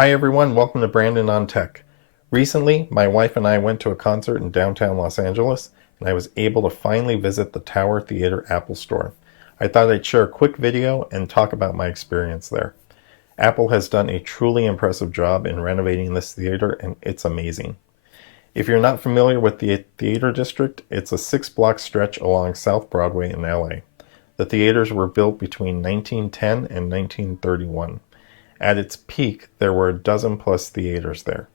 Hi everyone, welcome to Brandon on Tech. Recently, my wife and I went to a concert in downtown Los Angeles, and I was able to finally visit the Tower Theater Apple Store. I thought I'd share a quick video and talk about my experience there. Apple has done a truly impressive job in renovating this theater, and it's amazing. If you're not familiar with the Theater District, it's a 6-block stretch along South Broadway in LA. The theaters were built between 1910 and 1931. At its peak, there were a dozen plus theaters there.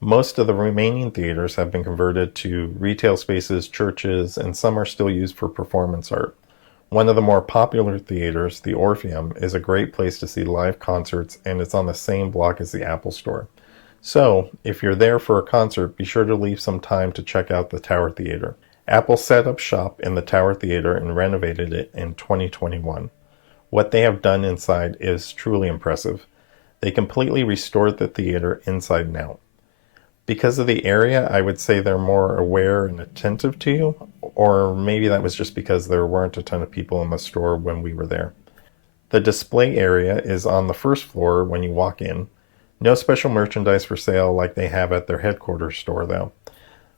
Most of the remaining theaters have been converted to retail spaces, churches, and some are still used for performance art. One of the more popular theaters, the Orpheum, is a great place to see live concerts, and it's on the same block as the Apple Store. So, if you're there for a concert, be sure to leave some time to check out the Tower Theater. Apple set up shop in the Tower Theater and renovated it in 2021. What they have done inside is truly impressive. They completely restored the theater inside and out. Because of the area, I would say they're more aware and attentive to you, or maybe that was just because there weren't a ton of people in the store when we were there. The display area is on the first floor when you walk in. No special merchandise for sale like they have at their headquarters store, though.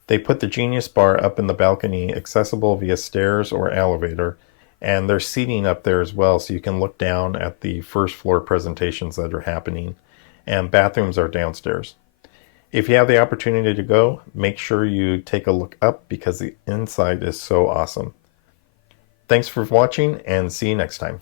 They put the Genius Bar up in the balcony, accessible via stairs or elevator, and there's seating up there as well, so you can look down at the first floor presentations that are happening, and bathrooms are downstairs. If you have the opportunity to go, make sure you take a look up because the inside is so awesome. Thanks for watching and see you next time.